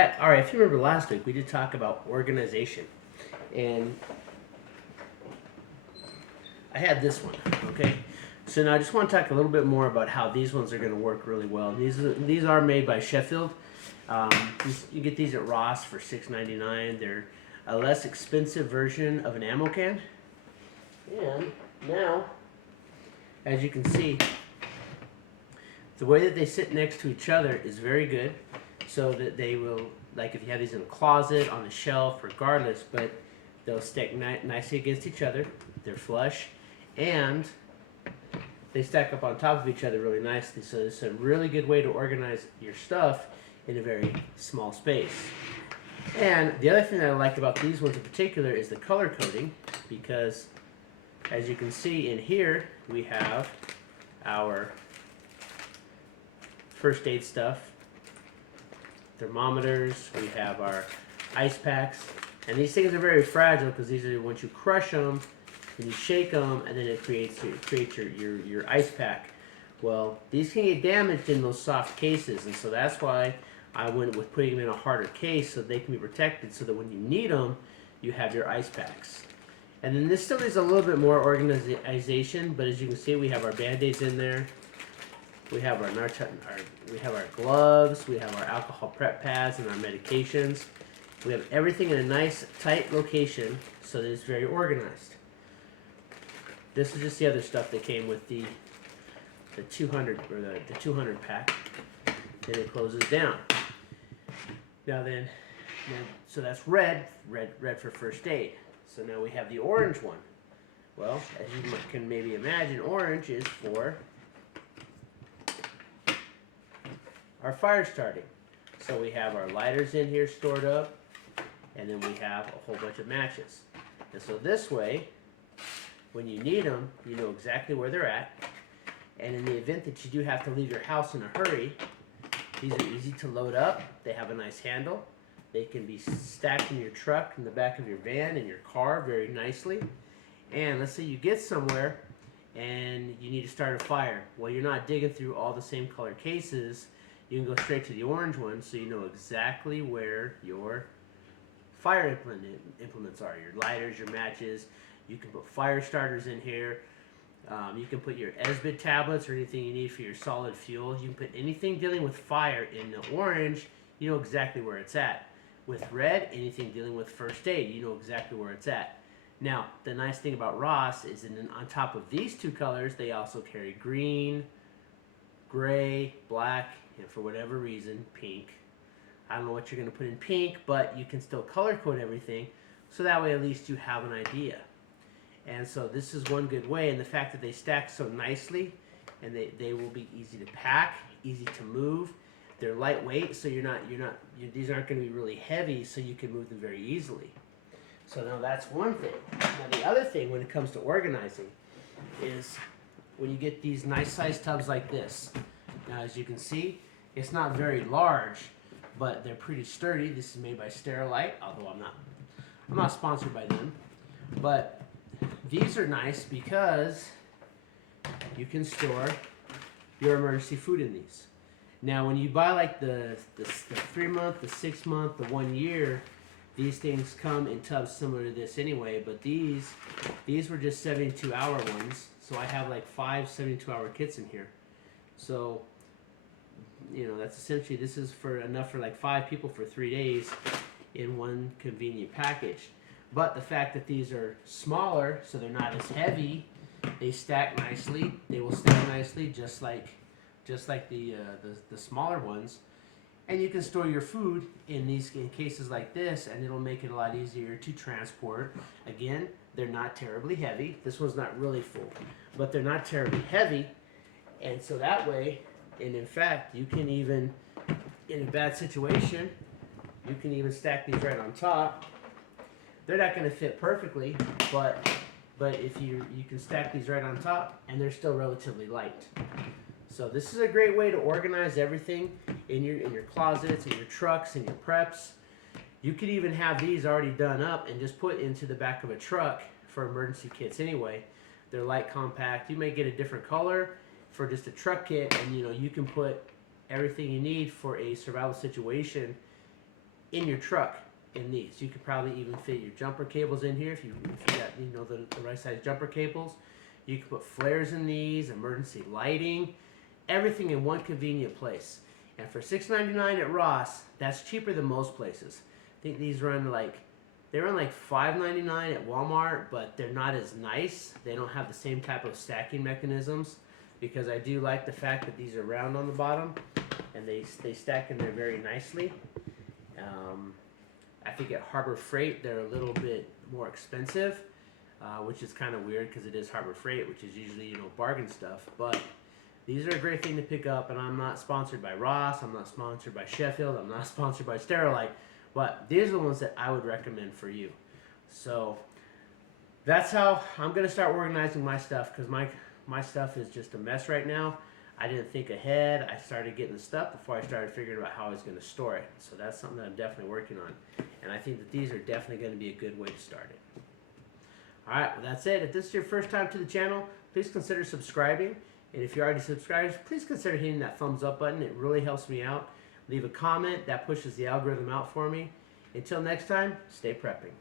back. All right, if you remember last week, we did talk about organization. And I had this one, okay? So now I just want to talk a little bit more about how these ones are going to work really well. These are made by Sheffield. You get these at Ross for $6.99. They're a less expensive version of an ammo can. And now, as you can see, the way that they sit next to each other is very good, so that they will, like if you have these in a closet, on a shelf, regardless, but they'll stack nicely against each other. They're flush, and they stack up on top of each other really nicely. So it's a really good way to organize your stuff in a very small space. And the other thing that I like about these ones in particular is the color coding, because as you can see in here, we have our first aid stuff, thermometers, we have our ice packs, and these things are very fragile because these are, once you crush them and you shake them, and then it creates your ice pack. Well, these can get damaged in those soft cases, and so that's why I went with putting them in a harder case so they can be protected, so that when you need them, you have your ice packs. And then this still needs a little bit more organization, but as you can see, we have our Band-Aids in there. We have our gloves, we have our alcohol prep pads and our medications. We have everything in a nice tight location so that it's very organized. This is just the other stuff that came with the 200 or the 200 pack. Then it closes down. Now then, so that's red for first aid. So now we have the orange one. Well, as you can maybe imagine, orange is for our fire starting. So we have our lighters in here stored up, and then we have a whole bunch of matches. And so this way, when you need them, you know exactly where they're at. And in the event that you do have to leave your house in a hurry, these are easy to load up. They have a nice handle. They can be stacked in your truck, in the back of your van, in your car very nicely. And let's say you get somewhere and you need to start a fire. Well, you're not digging through all the same color cases. You can go straight to the orange one, so you know exactly where your fire implements are. Your lighters, your matches. You can put fire starters in here. You can put your SBIT tablets or anything you need for your solid fuel. You can put anything dealing with fire in the orange. You know exactly where it's at. With red, anything dealing with first aid, you know exactly where it's at. Now, the nice thing about Ross is that on top of these two colors, they also carry green, gray, black, and for whatever reason, pink. I don't know what you're going to put in pink, but you can still color code everything, so that way at least you have an idea. And so this is one good way, and the fact that they stack so nicely, and they will be easy to pack, easy to move. They're lightweight, so these aren't going to be really heavy, so you can move them very easily. So now that's one thing. Now the other thing when it comes to organizing is when you get these nice sized tubs like this. Now as you can see, it's not very large, but they're pretty sturdy. This is made by Sterilite, although I'm not sponsored by them. But these are nice because you can store your emergency food in these. Now, when you buy like the 3-month, the 6-month, the 1 year, these things come in tubs similar to this anyway. But these were just 72-hour ones, so I have like 5 72-hour kits in here. So, you know, that's essentially, this is enough for like 5 people for 3 days in one convenient package. But the fact that these are smaller, so they're not as heavy, they stack nicely. They will stack nicely, just like the smaller ones. And you can store your food in cases like this, and it'll make it a lot easier to transport. Again, they're not terribly heavy. This one's not really full, but they're not terribly heavy. And so that way, and in fact, you can even, in a bad situation, you can even stack these right on top. They're not going to fit perfectly, but if you can stack these right on top, and they're still relatively light. So this is a great way to organize everything in your closets, in your trucks, in your preps. You could even have these already done up and just put into the back of a truck for emergency kits anyway. They're light, compact. You may get a different color for just a truck kit, and you can put everything you need for a survival situation in your truck in these. You could probably even fit your jumper cables in here if you got the right size jumper cables. You can put flares in these, emergency lighting, everything in one convenient place. And for $6.99 at Ross, that's cheaper than most places. I think these run like $5.99 at Walmart, but they're not as nice. They don't have the same type of stacking mechanisms, because I do like the fact that these are round on the bottom and they stack in there very nicely. I think at Harbor Freight they're a little bit more expensive, which is kind of weird because it is Harbor Freight, which is usually bargain stuff. But these are a great thing to pick up, and I'm not sponsored by Ross, I'm not sponsored by Sheffield, I'm not sponsored by Sterilite, but these are the ones that I would recommend for you. So that's how I'm going to start organizing my stuff, because my stuff is just a mess right now. I didn't think ahead. I started getting the stuff before I started figuring out how I was going to store it. So that's something that I'm definitely working on. And I think that these are definitely going to be a good way to start it. Alright, well that's it. If this is your first time to the channel, please consider subscribing. And if you're already subscribed, please consider hitting that thumbs up button. It really helps me out. Leave a comment. That pushes the algorithm out for me. Until next time, stay prepping.